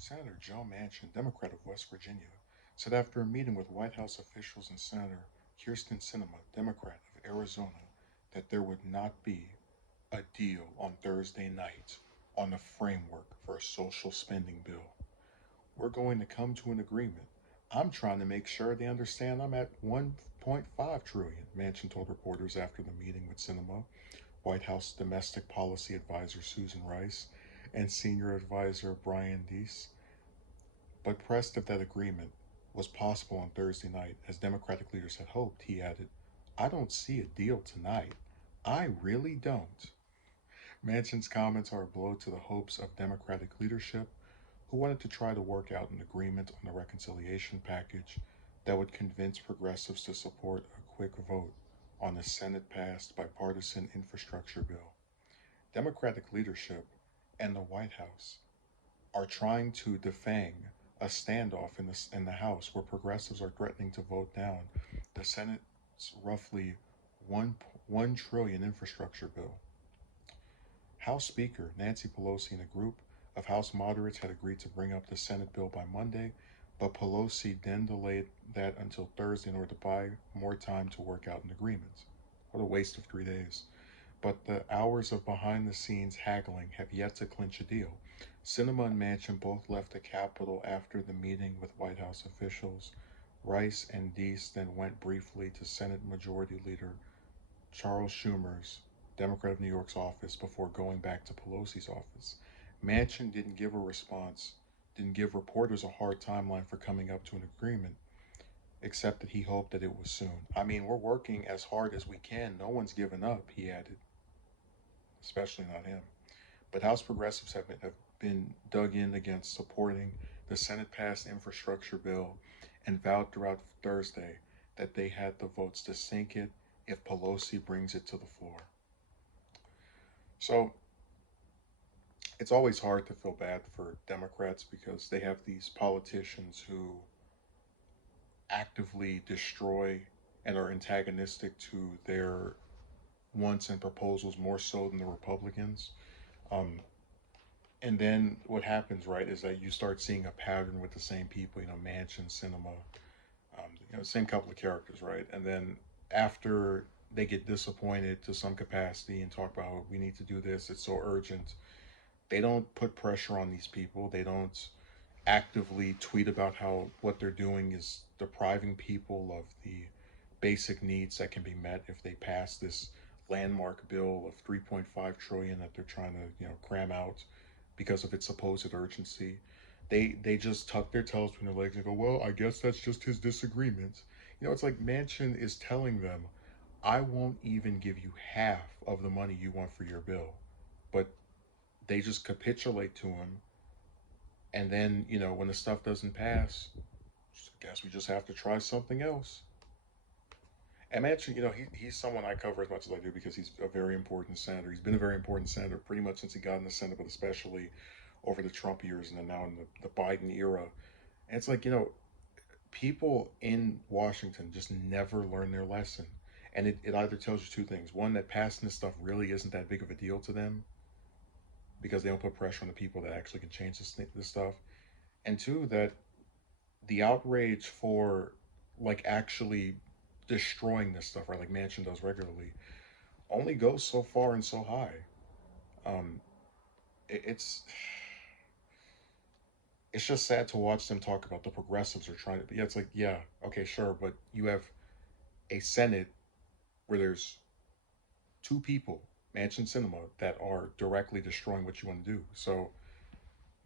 Senator Joe Manchin, Democrat of West Virginia, said after a meeting with White House officials and Senator Kirsten Sinema, Democrat of Arizona, that there would not be a deal on Thursday night on the framework for a social spending bill. We're going to come to an agreement. I'm trying to make sure they understand I'm at 1.5 trillion, Manchin told reporters after the meeting with Sinema, White House Domestic Policy Advisor Susan Rice, and Senior Advisor Brian Deese, but pressed if that agreement was possible on Thursday night, as Democratic leaders had hoped. He added, I don't see a deal tonight. I really don't. Manchin's comments are a blow to the hopes of Democratic leadership, who wanted to try to work out an agreement on the reconciliation package that would convince progressives to support a quick vote on the Senate passed bipartisan infrastructure bill. Democratic leadership and the White House are trying to defang a standoff in the House where progressives are threatening to vote down the Senate's roughly 1 trillion infrastructure bill. House Speaker Nancy Pelosi and a group of House moderates had agreed to bring up the Senate bill by Monday, but Pelosi then delayed that until Thursday in order to buy more time to work out an agreement. What a waste of 3 days. But the hours of behind the scenes haggling have yet to clinch a deal. Sinema and Manchin both left the Capitol after the meeting with White House officials. Rice and Deese then went briefly to Senate Majority Leader Charles Schumer's, Democrat of New York's office before going back to Pelosi's office. Manchin didn't give a response, didn't give reporters a hard timeline for coming up to an agreement, except that he hoped that it was soon. I mean, we're working as hard as we can. No one's given up, he added, especially not him. But House progressives have been dug in against supporting the Senate passed infrastructure bill and vowed throughout Thursday that they had the votes to sink it if Pelosi brings it to the floor. So it's always hard to feel bad for Democrats because they have these politicians who actively destroy and are antagonistic to their wants and proposals more so than the Republicans. Um, and then what happens, right, is that you start seeing a pattern with the same people, Manchin, Cinema, same couple of characters, right? And then after they get disappointed to some capacity and talk about we need to do this, it's so urgent. They don't put pressure on these people. They don't actively tweet about how what they're doing is depriving people of the basic needs that can be met if they pass this landmark bill of 3.5 trillion that they're trying to cram out because of its supposed urgency. They just tuck their tails between their legs and go, well, I guess that's just his disagreement. It's like Manchin is telling them, I won't even give you half of the money you want for your bill. But they just capitulate to him. And then, when the stuff doesn't pass, I guess we just have to try something else. And Manchin, he's someone I cover as much as I do because he's a very important senator. He's been a very important senator pretty much since he got in the Senate, but especially over the Trump years and then now in the Biden era. And it's like, people in Washington just never learn their lesson. And it either tells you two things. One, that passing this stuff really isn't that big of a deal to them because they don't put pressure on the people that actually can change this stuff. And two, that the outrage for like actually destroying this stuff, right, like Manchin does regularly, only goes so far and so high. Um, it, it's it's just sad to watch them talk about the progressives are trying to. Yeah, it's like yeah, okay, sure, but you have a Senate where there's two people, Manchin Cinema, that are directly destroying what you want to do. So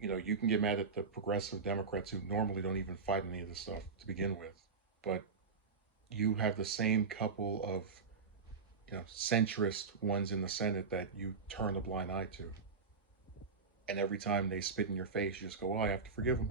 you can get mad at the progressive Democrats who normally don't even fight any of this stuff to begin with, but you have the same couple of centrist ones in the Senate that you turn a blind eye to. And every time they spit in your face, you just go, well, I have to forgive them.